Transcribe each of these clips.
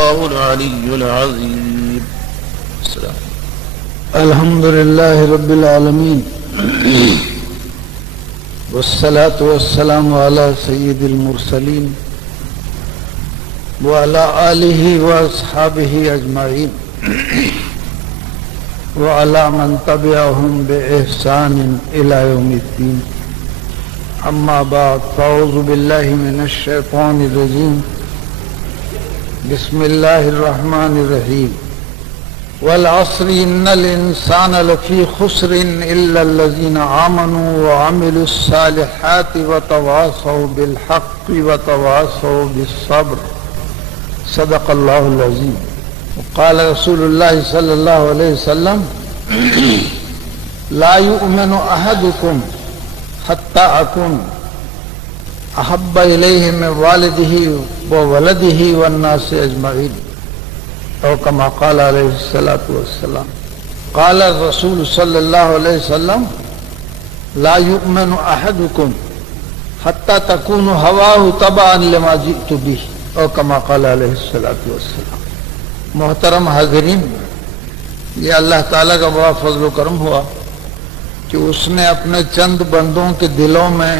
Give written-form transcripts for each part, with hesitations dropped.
الله العلي العظيم. السلام. الحمد لله رب العالمين والصلاة والسلام على سيد المرسلين وعلى آله وأصحابه أجمعين وعلى من تبعهم بإحسان إلى يوم الدين. أما بعد، فأعوذ بالله من الشيطان الرجيم. بسم الله الرحمن الرحيم. والعصر إن الإنسان لفي خسر إلا الذين آمنوا وعملوا الصالحات وتواصوا بالحق وتواصوا بالصبر. صدق الله العظيم. وقال رسول الله صلى الله عليه وسلم: لا يؤمن أحدكم حتى أكون أحب إليه من والده وولده والناس أجمعين، أو كما قال عليه الصلاة والسلام. قال الرسول صلى الله عليه وسلم: لا يؤمن أحدكم حتى تكون هواه تبعا لما جئت به، أو كما قال عليه الصلاة والسلام. محترم حاضرین، یہ اللہ تعالیٰ کا بڑا فضل و کرم ہوا کہ اس نے اپنے چند بندوں کے دلوں میں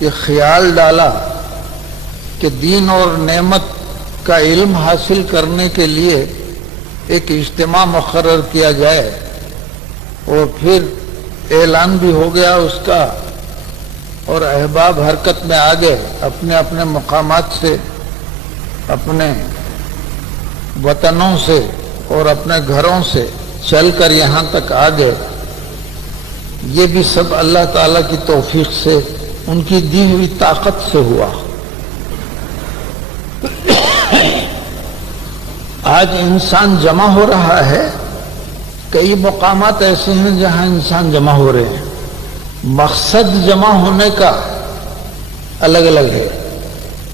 یہ خیال ڈالا کہ دین اور نعمت کا علم حاصل کرنے کے لیے ایک اجتماع مقرر کیا جائے، اور پھر اعلان بھی ہو گیا اس کا، اور احباب حرکت میں آ گئے، اپنے اپنے مقامات سے، اپنے وطنوں سے اور اپنے گھروں سے چل کر یہاں تک آ گئے۔ یہ بھی سب اللہ تعالیٰ کی توفیق سے، ان کی دی ہوئی طاقت سے ہوا۔ آج انسان جمع ہو رہا ہے، کئی مقامات ایسے ہیں جہاں انسان جمع ہو رہے ہیں، مقصد جمع ہونے کا الگ الگ ہے،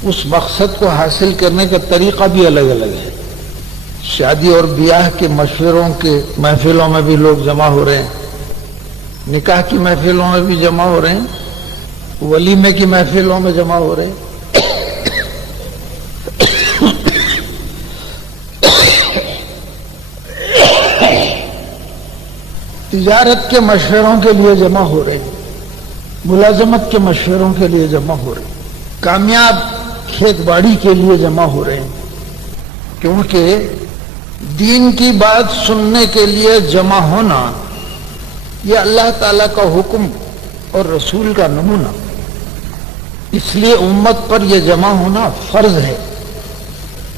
اس مقصد کو حاصل کرنے کا طریقہ بھی الگ الگ ہے۔ شادی اور بیاہ کے مشوروں کے محفلوں میں بھی لوگ جمع ہو رہے ہیں، نکاح کی محفلوں میں بھی جمع ہو رہے ہیں، ولیمے کی محفلوں میں جمع ہو رہے ہیں، تجارت کے مشوروں کے لیے جمع ہو رہے ہیں، ملازمت کے مشوروں کے لیے جمع ہو رہے ہیں، کامیاب کھیت باڑی کے لیے جمع ہو رہے ہیں، کیونکہ دین کی بات سننے کے لیے جمع ہونا یہ اللہ تعالیٰ کا حکم اور رسول کا نمونہ، اس لیے امت پر یہ جمع ہونا فرض ہے،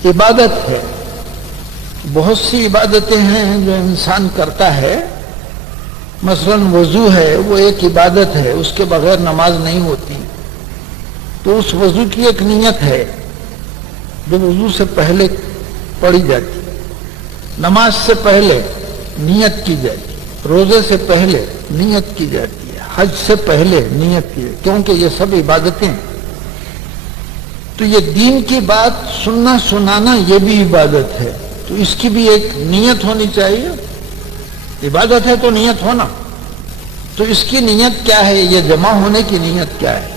عبادت ہے۔ بہت سی عبادتیں ہیں جو انسان کرتا ہے، مثلا وضو ہے، وہ ایک عبادت ہے، اس کے بغیر نماز نہیں ہوتی، تو اس وضو کی ایک نیت ہے جو وضو سے پہلے پڑھی جاتی، نماز سے پہلے نیت کی جاتی، روزے سے پہلے نیت کی جاتی ہے، حج سے پہلے نیت کی جاتی، کیونکہ یہ سب عبادتیں ہیں۔ تو یہ دین کی بات سننا سنانا یہ بھی عبادت ہے، تو اس کی بھی ایک نیت ہونی چاہیے۔ عبادت ہے تو نیت ہونا، تو اس کی نیت کیا ہے، یہ جمع ہونے کی نیت کیا ہے؟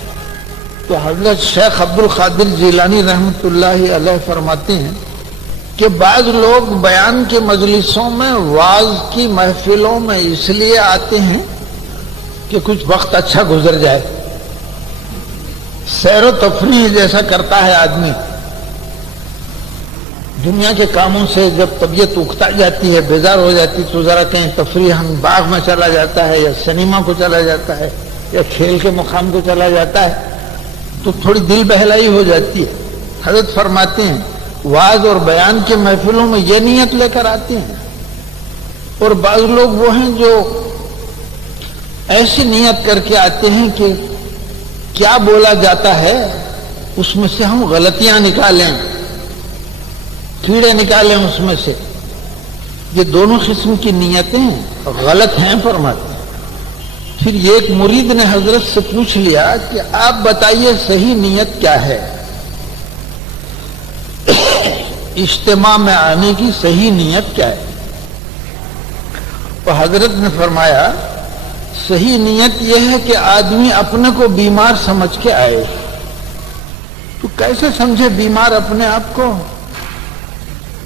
تو حضرت شیخ عبد القادر جیلانی رحمۃ اللہ علیہ فرماتے ہیں کہ بعض لوگ بیان کی مجلسوں میں، واعظ کی محفلوں میں اس لیے آتے ہیں کہ کچھ وقت اچھا گزر جائے، سیر و تفریح جیسا کرتا ہے آدمی، دنیا کے کاموں سے جب طبیعت اکتا جاتی ہے، بیزار ہو جاتی، تو ذرا کہیں تفریحاً باغ میں چلا جاتا ہے، یا سنیما کو چلا جاتا ہے، یا کھیل کے مقام کو چلا جاتا ہے، تو تھوڑی دل بہلائی ہو جاتی ہے۔ حضرت فرماتے ہیں وعظ اور بیان کے محفلوں میں یہ نیت لے کر آتے ہیں، اور بعض لوگ وہ ہیں جو ایسی نیت کر کے آتے ہیں کہ کیا بولا جاتا ہے اس میں سے ہم غلطیاں نکالیں، کیڑے نکالیں اس میں سے۔ یہ دونوں قسم کی نیتیں غلط ہیں فرماتے ہیں۔ پھر ایک مرید نے حضرت سے پوچھ لیا کہ آپ بتائیے صحیح نیت کیا ہے، اجتماع میں آنے کی صحیح نیت کیا ہے؟ تو حضرت نے فرمایا صحیح نیت یہ ہے کہ آدمی اپنے کو بیمار سمجھ کے آئے۔ تو کیسے سمجھے بیمار اپنے آپ کو؟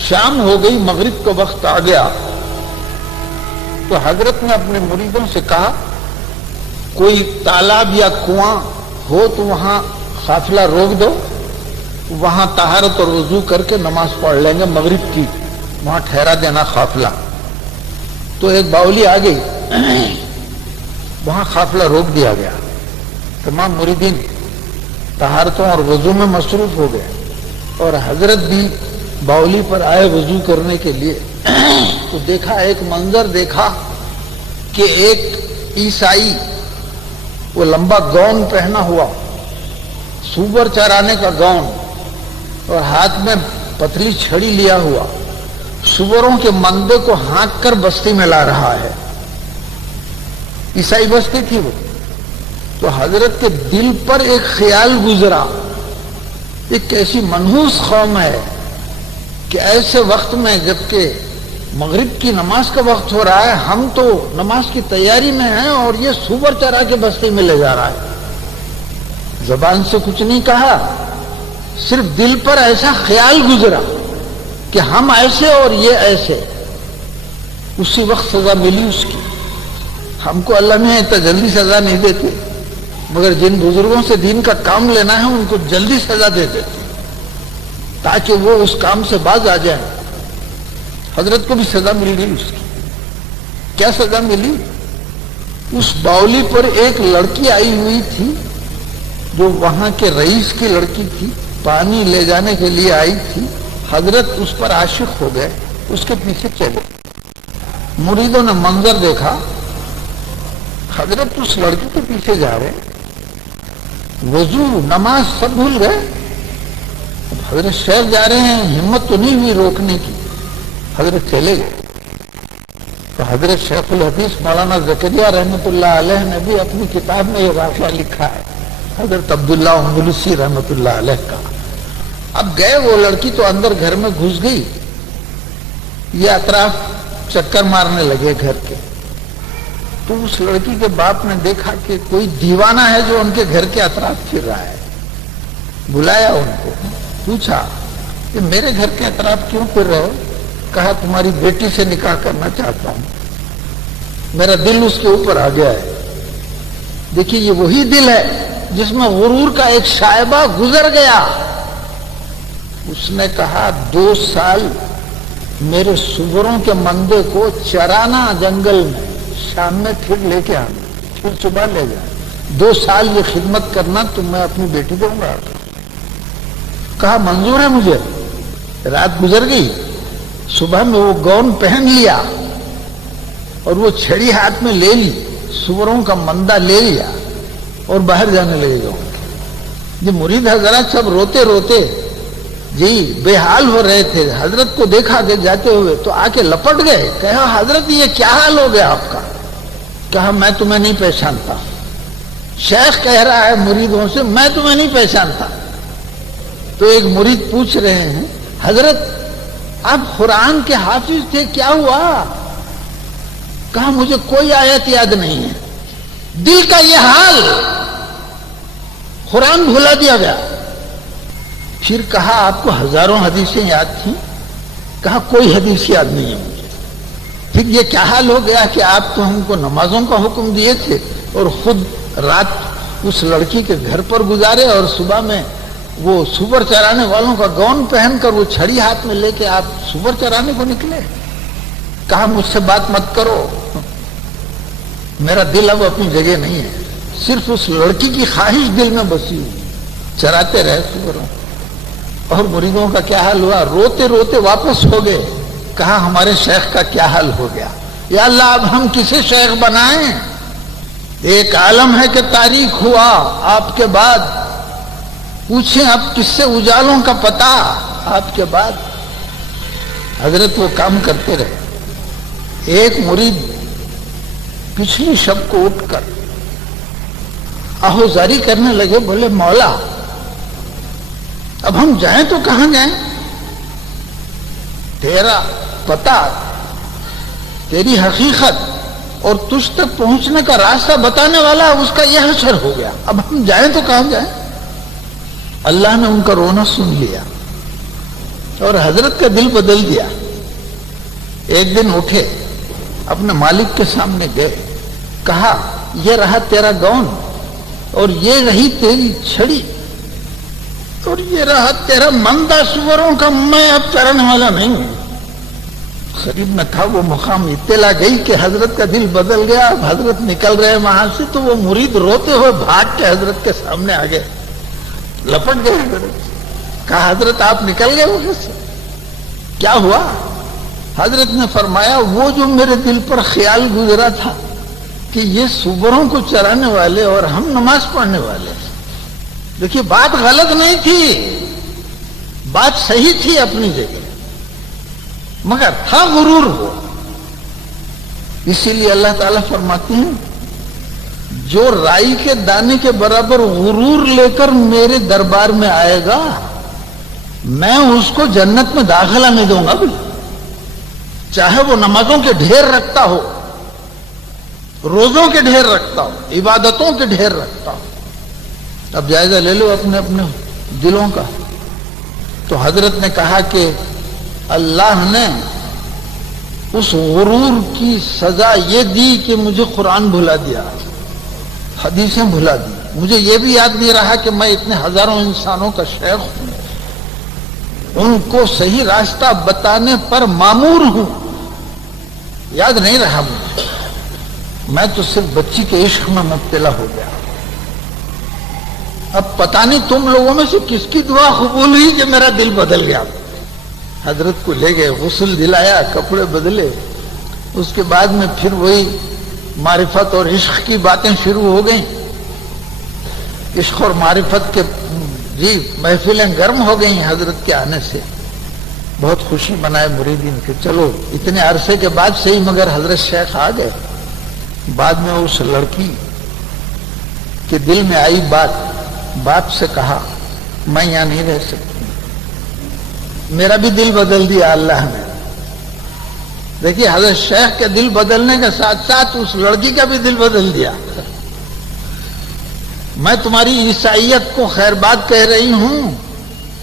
شام ہو گئی، مغرب کا وقت آ گیا، تو حضرت نے اپنے مریدوں سے کہا کوئی تالاب یا کنواں ہو تو وہاں قافلہ روک دو، وہاں طہارت اور وضو کر کے نماز پڑھ لیں گے مغرب کی، وہاں ٹھہرا دینا قافلہ۔ تو ایک باولی آ گئی، وہاں قافلہ روک دیا گیا، تمام مریدین طہارتوں اور وضو میں مصروف ہو گئے، اور حضرت بھی باولی پر آئے وضو کرنے کے لیے۔ تو دیکھا، ایک منظر دیکھا کہ ایک عیسائی وہ لمبا گاؤن پہنا ہوا، سور چرانے کا گاؤن، اور ہاتھ میں پتلی چھڑی لیا ہوا، سوروں کے مندے کو ہانک کر بستی میں لا رہا ہے۔ عیسائی بستی تھی وہ۔ تو حضرت کے دل پر ایک خیال گزرا، ایک ایسی منحوس قوم ہے کہ ایسے وقت میں جبکہ مغرب کی نماز کا وقت ہو رہا ہے، ہم تو نماز کی تیاری میں ہیں اور یہ سور چرا کے بستی میں لے جا رہا ہے۔ زبان سے کچھ نہیں کہا، صرف دل پر ایسا خیال گزرا کہ ہم ایسے اور یہ ایسے۔ اسی وقت سزا ملی اس کی۔ ہم کو اللہ نے اتنا جلدی سزا نہیں دیتے، مگر جن بزرگوں سے دین کا کام لینا ہے ان کو جلدی سزا دے دیتے تاکہ وہ اس کام سے باز آ جائیں۔ حضرت کو بھی سزا مل گئی اس کی۔ کیا سزا ملی؟ اس باولی پر ایک لڑکی آئی ہوئی تھی جو وہاں کے رئیس کی لڑکی تھی، پانی لے جانے کے لیے آئی تھی۔ حضرت اس پر عاشق ہو گئے، اس کے پیچھے چلے۔ مریدوں نے منظر دیکھا، حضرت اس لڑکی کے پیچھے جا رہے، وضو نماز سب بھول گئے۔ حضرت شیخ جا رہے ہیں، ہمت تو نہیں ہوئی روکنے کی، حضرت چلے گئے۔ تو حضرت شیخ الحدیث مولانا زکریا رحمۃ اللہ علیہ نے بھی اپنی کتاب میں یہ واقعہ لکھا ہے، حضرت عبداللہ اندلسی رحمۃ اللہ علیہ کا۔ اب گئے، وہ لڑکی تو اندر گھر میں گھس گئی، یہ اطراف چکر مارنے لگے گھر کے۔ تو اس لڑکی کے باپ نے دیکھا کہ کوئی دیوانہ ہے جو ان کے گھر کے اطراف پھر رہا ہے۔ بلایا ان کو، پوچھا کہ میرے گھر کے اطراف کیوں پھر رہے ہو؟ کہا تمہاری بیٹی سے نکاح کرنا چاہتا ہوں، میرا دل اس کے اوپر آ گیا ہے۔ دیکھیے یہ وہی دل ہے جس میں غرور کا ایک شائبہ گزر گیا۔ اس نے کہا 2 سال میرے سوروں کے مندے کو چرانا جنگل میں، شام میں پھر لے کے آنا، پھر صبح لے جانا، 2 سال یہ خدمت کرنا تو میں اپنی بیٹی دوں گا۔ کہا منظور ہے مجھے۔ رات گزر گئی، صبح میں وہ گاؤن پہن لیا اور وہ چھڑی ہاتھ میں لے لی، سوروں کا مندہ لے لیا اور باہر جانے لگے گاؤں کے۔ یہ مرید حضرات سب روتے روتے جی بے حال ہو رہے تھے۔ حضرت کو دیکھا کہ جاتے ہوئے تو آ کے لپٹ گئے، کہا حضرت یہ کیا حال ہو گیا آپ کا؟ کہا میں تمہیں نہیں پہچانتا۔ شیخ کہہ رہا ہے مریدوں سے میں تمہیں نہیں پہچانتا۔ تو ایک مرید پوچھ رہے ہیں حضرت آپ قرآن کے حافظ تھے، کیا ہوا؟ کہا مجھے کوئی آیت یاد نہیں ہے۔ دل کا یہ حال، قرآن بھلا دیا گیا۔ پھر کہا آپ کو ہزاروں حدیثیں یاد تھیں؟ کہا کوئی حدیث یاد نہیں ہے مجھے۔ پھر یہ کیا حال ہو گیا کہ آپ تو ہم کو نمازوں کا حکم دیے تھے اور خود رات اس لڑکی کے گھر پر گزارے اور صبح میں وہ سور چرانے والوں کا گاؤن پہن کر وہ چھڑی ہاتھ میں لے کے آپ سور چرانے کو نکلے۔ کہا مجھ سے بات مت کرو، میرا دل اب اپنی جگہ نہیں ہے، صرف اس لڑکی کی خواہش دل میں بسی ہوئی۔ چراتے رہے سوروں۔ اور مریدوں کا کیا حال ہوا؟ روتے روتے واپس ہو گئے۔ کہا ہمارے شیخ کا کیا حال ہو گیا؟ یا اللہ اب ہم کسے شیخ بنائیں؟ ایک عالم ہے کہ تاریخ ہوا آپ کے بعد، پوچھیں اب کس سے اجالوں کا پتہ آپ کے بعد۔ حضرت وہ کام کرتے رہے۔ ایک مرید پچھلی شب کو اٹھ کر آہوزاری کرنے لگے، بولے مولا اب ہم جائیں تو کہاں جائیں؟ تیرا پتہ، تیری حقیقت اور تجھ تک پہنچنے کا راستہ بتانے والا اس کا یہ حشر ہو گیا، اب ہم جائیں تو کہاں جائیں؟ اللہ نے ان کا رونا سن لیا۔ اور حضرت کا دل بدل دیا. ایک دن اٹھے, اپنے مالک کے سامنے گئے, کہا یہ رہا تیرا گون, اور یہ رہی تیری چھڑی, اور یہ رہا تیرا مندہ سوروں کا, میں اب چرنے والا نہیں ہوں. قریب میں تھا وہ مقام, اطلاع گئی کہ حضرت کا دل بدل گیا. اب حضرت نکل رہے وہاں سے, تو وہ مرید روتے ہوئے بھاگ کے حضرت کے سامنے آ گئے, لپٹ گئے حضرت. کہا حضرت آپ نکل گئے وہاں سے, کیا ہوا؟ حضرت نے فرمایا وہ جو میرے دل پر خیال گزرا تھا کہ یہ سوروں کو چرانے والے اور ہم نماز پڑھنے والے. دیکھیے بات غلط نہیں تھی, بات صحیح تھی اپنی جگہ, مگر تھا غرور ہو. اسی لیے اللہ تعالیٰ فرماتے ہیں جو رائی کے دانے کے برابر غرور لے کر میرے دربار میں آئے گا, میں اس کو جنت میں داخلہ نہیں دوں گا. چاہے وہ نمازوں کے ڈھیر رکھتا ہو, روزوں کے ڈھیر رکھتا ہو, عبادتوں کے ڈھیر رکھتا ہو. اب جائزہ لے لو اپنے اپنے دلوں کا. تو حضرت نے کہا کہ اللہ نے اس غرور کی سزا یہ دی کہ مجھے قرآن بھلا دیا, حدیثیں بھلا دی. مجھے یہ بھی یاد نہیں رہا کہ میں اتنے ہزاروں انسانوں کا شیخ ہوں, ان کو صحیح راستہ بتانے پر مامور ہوں, یاد نہیں رہا مجھے. میں تو صرف بچی کے عشق میں مبتلا ہو گیا. اب پتہ نہیں تم لوگوں میں سے کس کی دعا قبول ہوئی کہ میرا دل بدل گیا. حضرت کو لے گئے, غسل دلایا, کپڑے بدلے. اس کے بعد میں پھر وہی معرفت اور عشق کی باتیں شروع ہو گئیں. عشق اور معرفت کے محفلیں گرم ہو گئیں حضرت کے آنے سے. بہت خوشی منائے مریدین کہ چلو اتنے عرصے کے بعد صحیح مگر حضرت شیخ آ گئے. بعد میں اس لڑکی کے دل میں آئی بات, باپ سے کہا میں یہاں نہیں رہ سکتی, میرا بھی دل بدل دیا اللہ نے. دیکھیے حضرت شیخ کے دل بدلنے کے ساتھ ساتھ اس لڑکی کا بھی دل بدل دیا. میں تمہاری عیسائیت کو خیر بات کہہ رہی ہوں,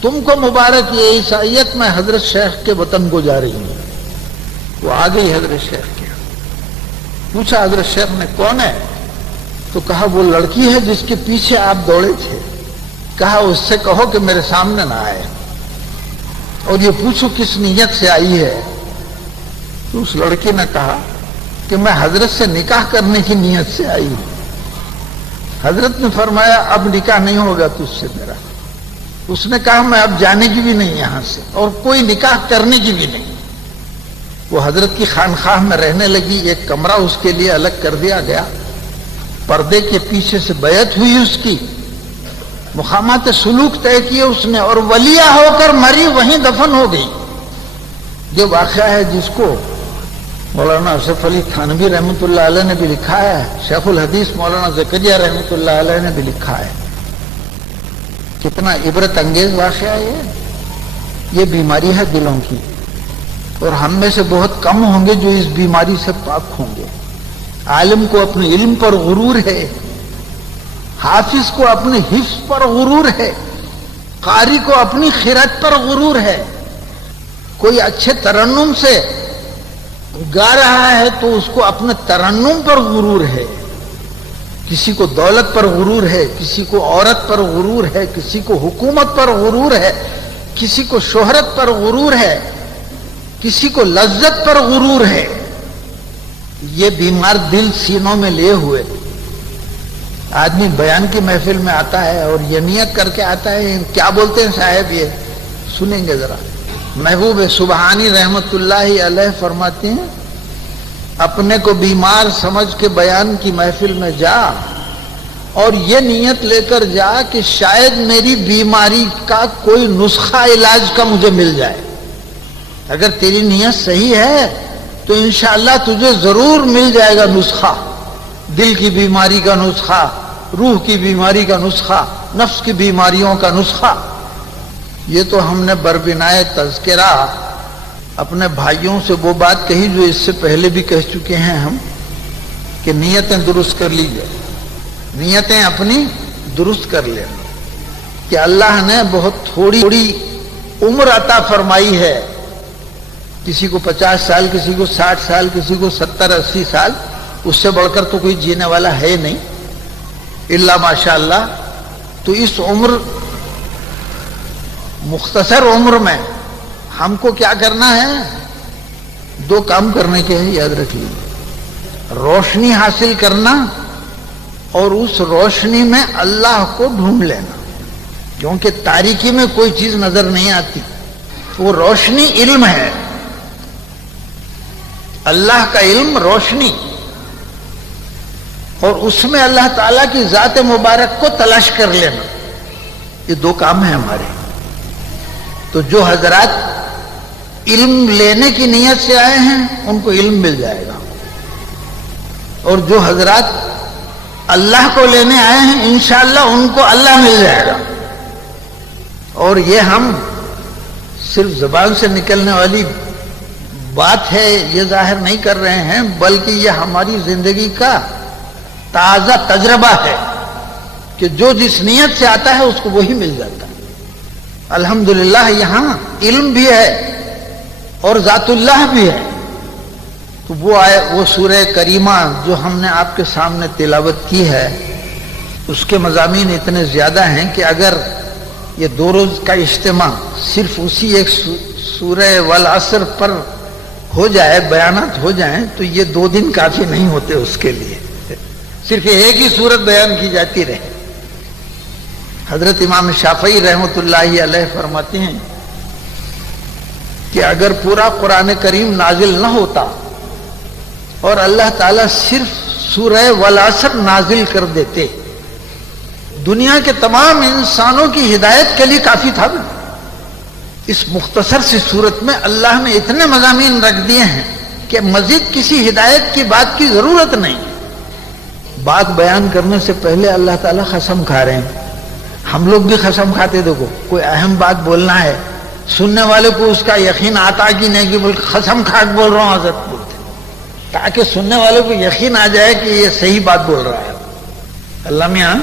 تم کو مبارک یہ عیسائیت, میں حضرت شیخ کے وطن کو جا رہی ہوں. وہ آ گئی حضرت شیخ کے. پوچھا حضرت شیخ نے کون ہے؟ تو کہا وہ لڑکی ہے جس کے پیچھے آپ دوڑے تھے. کہا اس سے کہو کہ میرے سامنے نہ آئے, اور یہ پوچھو کس نیت سے آئی ہے. تو اس لڑکی نے کہا کہ میں حضرت سے نکاح کرنے کی نیت سے آئی ہوں. حضرت نے فرمایا اب نکاح نہیں ہوگا تجھ سے میرا. اس نے کہا میں اب جانے کی بھی نہیں یہاں سے, اور کوئی نکاح کرنے کی بھی نہیں. وہ حضرت کی خانقاہ میں رہنے لگی. ایک کمرہ اس کے لیے الگ کر دیا گیا, پردے کے پیچھے سے بیعت ہوئی اس کی, مقامات سلوک طے کیے اس نے, اور ولیہ ہو کر مری, وہیں دفن ہو گئی. یہ واقعہ ہے جس کو مولانا اشرف علی تھانوی رحمۃ اللہ علیہ نے بھی لکھا ہے, شیخ الحدیث مولانا زکریا رحمۃ اللہ علیہ نے بھی لکھا ہے. کتنا عبرت انگیز واقعہ ہے. یہ بیماری ہے دلوں کی, اور ہم میں سے بہت کم ہوں گے جو اس بیماری سے پاک ہوں گے. عالم کو اپنے علم پر غرور ہے, حافظ کو اپنے حفظ پر غرور ہے, قاری کو اپنی خیرات پر غرور ہے. کوئی اچھے ترنم سے گا رہا ہے تو اس کو اپنے ترنم پر غرور ہے. کسی کو دولت پر غرور ہے, کسی کو عورت پر غرور ہے, کسی کو حکومت پر غرور ہے, کسی کو شہرت پر غرور ہے, کسی کو لذت پر غرور ہے. یہ بیمار دل سینوں میں لیے ہوئے آدمی بیان کی محفل میں آتا ہے اور یہ نیت کر کے آتا ہے. کیا بولتے ہیں صاحب, یہ سنیں گے ذرا. محبوب سبحانی رحمت اللہ علیہ فرماتے ہیں اپنے کو بیمار سمجھ کے بیان کی محفل میں جا, اور یہ نیت لے کر جا کہ شاید میری بیماری کا کوئی نسخہ علاج کا مجھے مل جائے. اگر تیری نیت صحیح ہے تو انشاءاللہ تجھے ضرور مل جائے گا نسخہ. دل کی بیماری کا نسخہ, روح کی بیماری کا نسخہ, نفس کی بیماریوں کا نسخہ. یہ تو ہم نے بربنائے تذکرہ اپنے بھائیوں سے وہ بات کہی جو اس سے پہلے بھی کہہ چکے ہیں ہم, کہ نیتیں درست کر لیجئے, نیتیں اپنی درست کر لیں. کہ اللہ نے بہت تھوڑی عمر عطا فرمائی ہے، کسی کو 50 سال، کسی کو 60 سال، کسی کو 70-80 سال، اس سے بڑھ کر تو کوئی جینے والا ہے نہیں الا ماشاء اللہ. تو اس عمر، مختصر عمر میں ہم کو کیا کرنا ہے؟ 2 کام کرنے کے ہیں، یاد رکھیے. روشنی حاصل کرنا اور اس روشنی میں اللہ کو ڈھونڈ لینا، کیونکہ تاریکی میں کوئی چیز نظر نہیں آتی. وہ روشنی علم ہے، اللہ کا علم روشنی، اور اس میں اللہ تعالیٰ کی ذات مبارک کو تلاش کر لینا. یہ 2 کام ہیں ہمارے. تو جو حضرات علم لینے کی نیت سے آئے ہیں ان کو علم مل جائے گا، اور جو حضرات اللہ کو لینے آئے ہیں انشاءاللہ ان کو اللہ مل جائے گا. اور یہ ہم صرف زبان سے نکلنے والی بات ہے یہ ظاہر نہیں کر رہے ہیں، بلکہ یہ ہماری زندگی کا تازہ تجربہ ہے کہ جو جس نیت سے آتا ہے اس کو وہی مل جاتا ہے. الحمدللہ یہاں علم بھی ہے اور ذات اللہ بھی ہے. تو وہ سورہ کریمہ جو ہم نے آپ کے سامنے تلاوت کی ہے، اس کے مضامین اتنے زیادہ ہیں کہ اگر یہ 2 روز کا اجتماع صرف اسی ایک سورہ والعصر پر ہو جائے، بیانات ہو جائیں، تو یہ 2 دن کافی نہیں ہوتے اس کے لیے. صرف ایک ہی صورت بیان کی جاتی رہے. حضرت امام شافعی رحمۃ اللہ علیہ فرماتے ہیں کہ اگر پورا قرآن کریم نازل نہ ہوتا اور اللہ تعالیٰ صرف سورہ والعصر نازل کر دیتے، دنیا کے تمام انسانوں کی ہدایت کے لیے کافی تھا. اس مختصر سی صورت میں اللہ نے اتنے مضامین رکھ دیے ہیں کہ مزید کسی ہدایت کی بات کی ضرورت نہیں. بات بیان کرنے سے پہلے اللہ تعالیٰ قسم کھا رہے ہیں. ہم لوگ بھی قسم کھاتے. دیکھو کوئی اہم بات بولنا ہے، سننے والے کو اس کا یقین آتا کہ نہیں کہ بول قسم کھا کے بول رہا ہوں حضرت بولتے، تاکہ سننے والے کو یقین آ جائے کہ یہ صحیح بات بول رہا ہے. اللہ میاں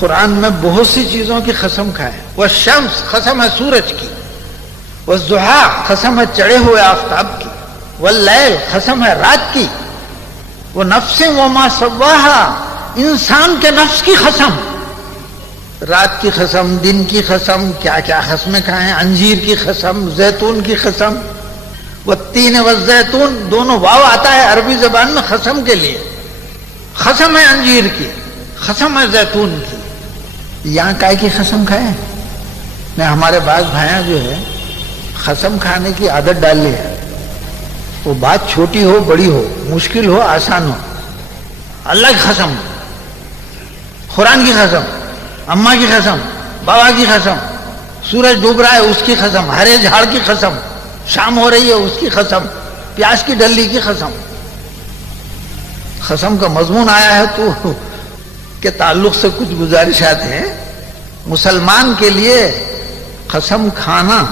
قرآن میں بہت سی چیزوں کی قسم کھائے. والشمس قسم ہے سورج کی، والضحیٰ قسم ہے چڑھے ہوئے آفتاب کی، واللیل قسم ہے رات کی، ونفس وما سواہا انسان کے نفس کی قسم، رات کی قسم، دن کی قسم، کیا کیا قسمیں کھائیں. انجیر کی قسم، زیتون کی قسم. والتین والزیتون دونوں واو آتا ہے عربی زبان میں قسم کے لیے. قسم ہے انجیر کی، قسم ہے زیتون کی. یہاں کائے کی قسم کھائیں؟ میں ہمارے بعض بھائیاں جو ہے قسم کھانے کی عادت ڈال لی ہے. وہ بات چھوٹی ہو بڑی ہو، مشکل ہو آسان ہو، اللہ کی قسم، قرآن کی قسم، اماں کی قسم، بابا کی قسم، سورج ڈوب رہا ہے اس کی قسم، ہرے جھاڑ کی قسم، شام ہو رہی ہے اس کی قسم، پیاز کی ڈلی کی قسم. قسم کا مضمون آیا ہے تو کے تعلق سے کچھ گزارشات ہیں. مسلمان کے لیے قسم کھانا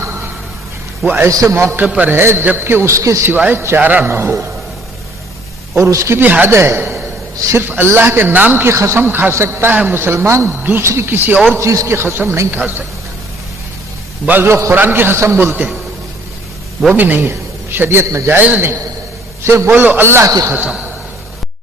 وہ ایسے موقع پر ہے جبکہ اس کے سوائے چارہ نہ ہو، اور اس کی بھی حد ہے. صرف اللہ کے نام کی قسم کھا سکتا ہے مسلمان، دوسری کسی اور چیز کی قسم نہیں کھا سکتا. بعض لوگ قرآن کی قسم بولتے ہیں، وہ بھی نہیں ہے، شریعت میں جائز نہیں. صرف بولو اللہ کی قسم.